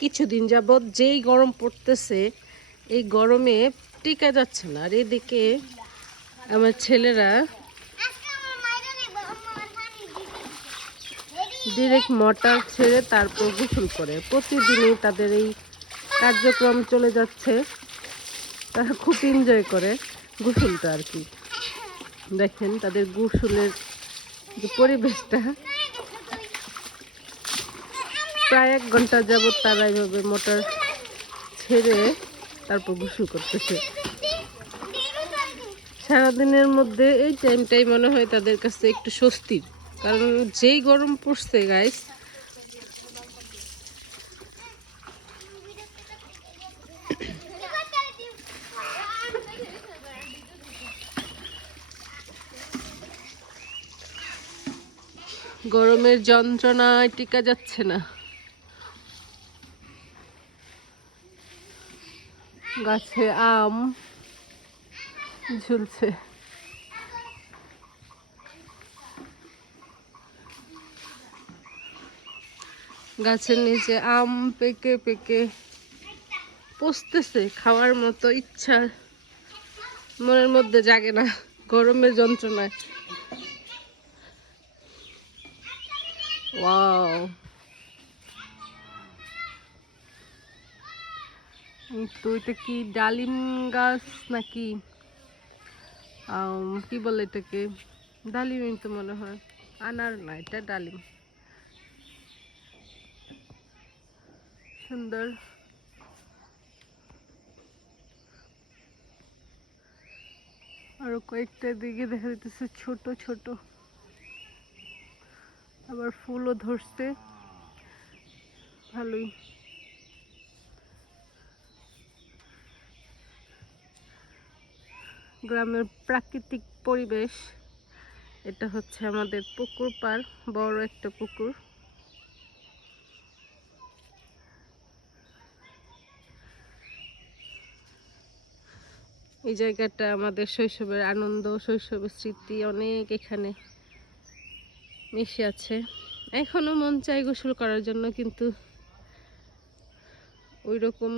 কিছুদিন যাবৎ যেই গরম পড়তেছে, এই গরমে টিকা যাচ্ছে না। আর এদিকে আমার ছেলেরা ডিরেক্ট মোটর ছেড়ে তারপর গোসল করে। প্রতিদিনই তাদের এই কার্যক্রম চলে যাচ্ছে। তারা খুব এনজয় করে গোসলটা আর কি। দেখেন তাদের গোসলের যে পরিবেশটা, প্রায় 1 ঘন্টা যাবৎ তারা এইভাবে মোটর ছেড়ে তারপর গোসল করতেছে। সারাদিনের মধ্যে এই টাইমটাই মনে হয় তাদের কাছে একটু স্বস্তির, কারণ যেই গরম পড়ছে গাইস। গরমের যন্ত্রণায় টিকা যাচ্ছে না। গাছে আম ঝুলছে। গাছের নিচে আম পেকে পেকে পচতেছে, খাওয়ার মতো ইচ্ছা মনের মধ্যে জাগে না গরমের যন্ত্রণায়। ওয়াও, তো এটা কি ডালিম গাছ নাকি কি বলে এটাকে? ডালিমই তো মনে হয়, আনার না, এটা ডালিম। সুন্দর। আরো কয়েকটা দিকে দেখা যাচ্ছে ছোট ছোট, আবার ফুলও ধরছে ভালোই। গ্রামের প্রাকৃতিক পরিবেশ। এটা হচ্ছে আমাদের পুকুর পাড়, বড় একটা পুকুর। এই জায়গাটা আমাদের শৈশবের আনন্দ, শৈশবের স্মৃতি অনেক এখানে মিশে আছে। এখনো মন চাই গোসল করার জন্য, কিন্তু ওই রকম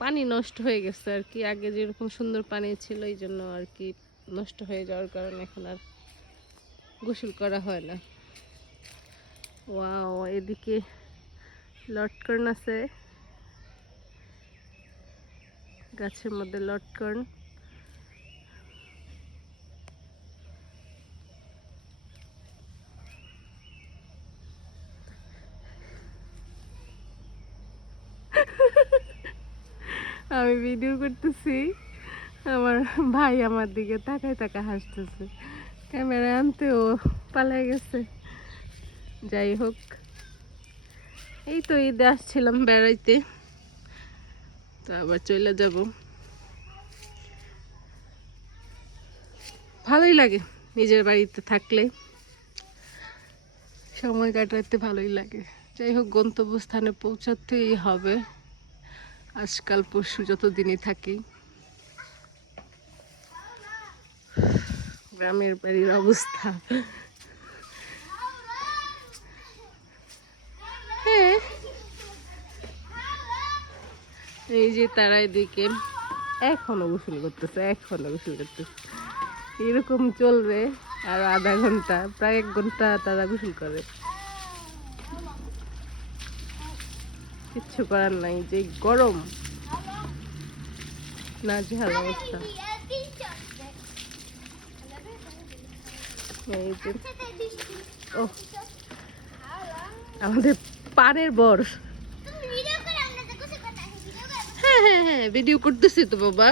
পানি নষ্ট হয়ে গেছে আর কি। আগে যেরকম সুন্দর পানি ছিল, এই জন্য আর কি নষ্ট হয়ে যাওয়ার কারণে এখন আর গোসল করা হয় না। ওয়াও, এদিকে লটকন আছে, গাছের মধ্যে লটকন। আমি ভিডিও করতেছি, আমার ভাই আমার দিকে তাকায় তাকায় হাসতেছে। ক্যামেরা আনতে ও পালাই গেছে। যাই হোক, এই তো ঈদে আসছিলাম বেড়াইতে, তো আবার চলে যাব। ভালোই লাগে নিজের বাড়িতে থাকলে, সময় কাটাতে ভালোই লাগে। যাই হোক, গন্তব্যস্থানে পৌঁছাতেই হবে আজকাল পরশু যতদিনই থাকি। গ্রামের বাড়ির অবস্থা, হ্যাঁ। এই যে তারা এদিকে এখনো গোসল করতেছে, এরকম চলবে আর আধা ঘন্টা, প্রায় 1 ঘন্টা তারা গোসল করে। কিচ্ছু করার নাই, যে গরম, নাজেহাল অবস্থা। এই যে ও আমাদের পাড়ের বর। হ্যাঁ হ্যাঁ হ্যাঁ, ভিডিও করতেছি তো বাবা।